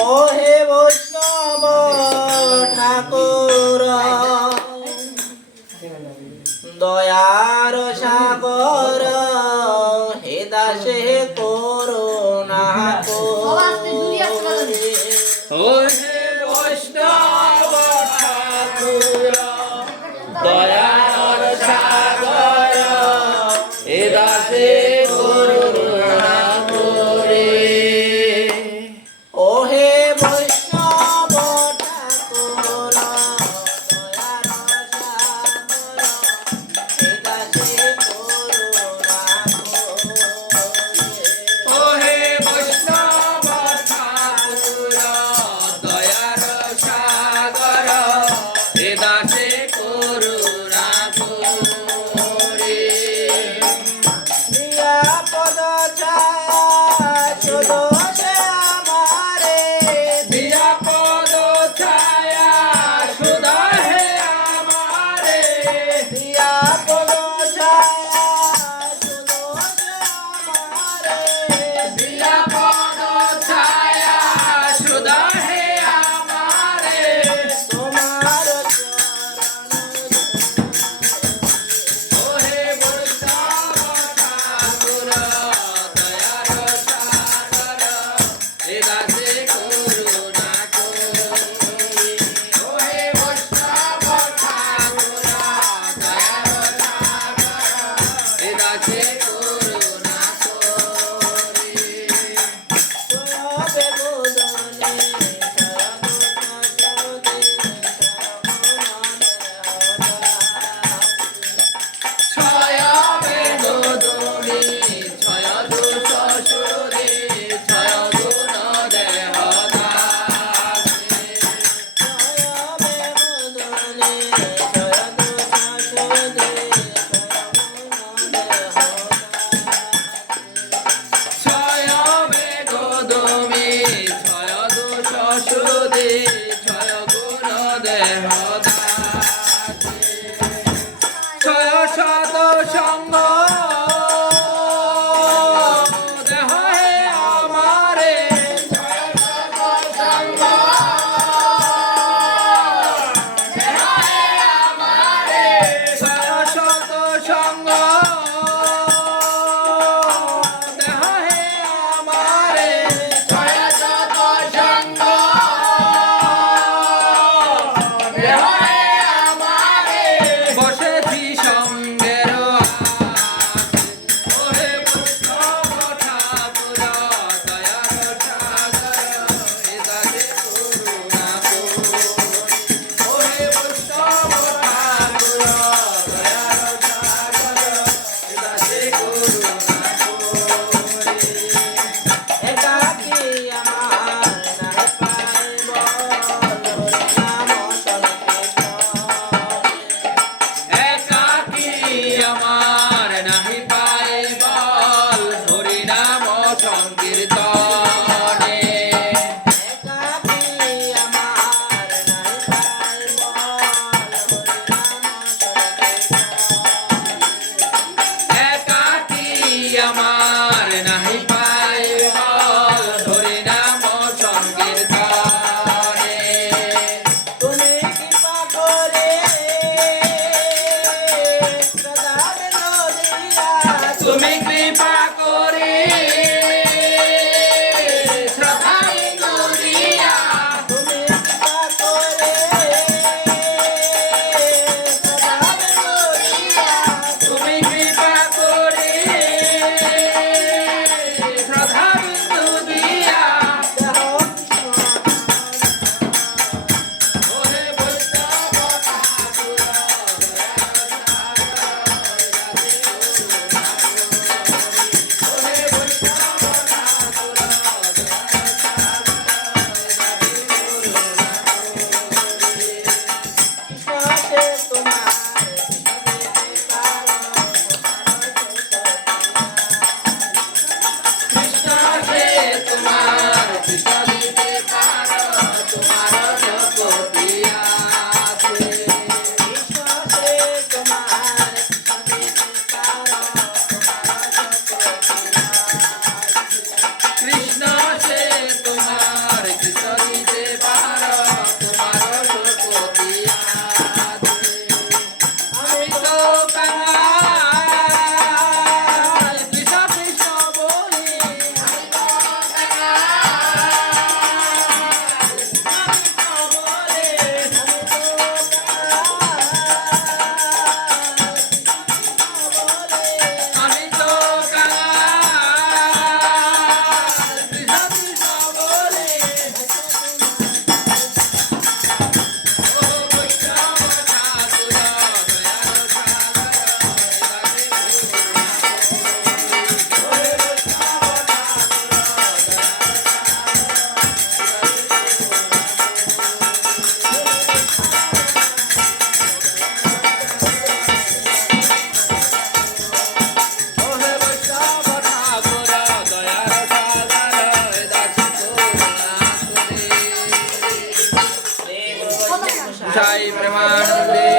ও হে বৈষ্ণব ঠাকুর দয়ার সাগর হে দাসে করুণা করে। ও হে বৈষ্ণব ঠাকুর দয়ার সাগর হে দাসে করুণা করে। ও হে বৈষ্ণব ঠাকুর দয়ার সাগর হে দাসে করুণা করে। ও হে বৈষ্ণব ঠাকুর দয়ার সাগর হে দাসে করুণা করে। দিয়া পদ ছায়া শুধু সে আমারে দিয়া পদ ছায়া শুধু হে আমারে দিয়া পদ ছায়া শুধু সে আমারে দিয়া পদ ছায়া শুধু হে আমারে তোমার চরণ ও হে বৈষ্ণব ঠাকুর দয়ার সাগর হে দাসে করুণা করে। ও হে বৈষ্ণব ঠাকুর দয়ার সাগর হে দাসে করুণা করে। সবে বোধনে ছয় বেদনে ছয় দোষ সুরে ছয় গুণ দেহ দাসে। ছয় বেদনে ছয় দোষ সুরে ছয় বেদনে ছয় দোষ সুরে ছয় গুণ দেহ দাসে। ছয় শত সঙ্গ দেহ হে আমারে ছয় শত সঙ্গ দেহ হে সাই প্রেমানন্দে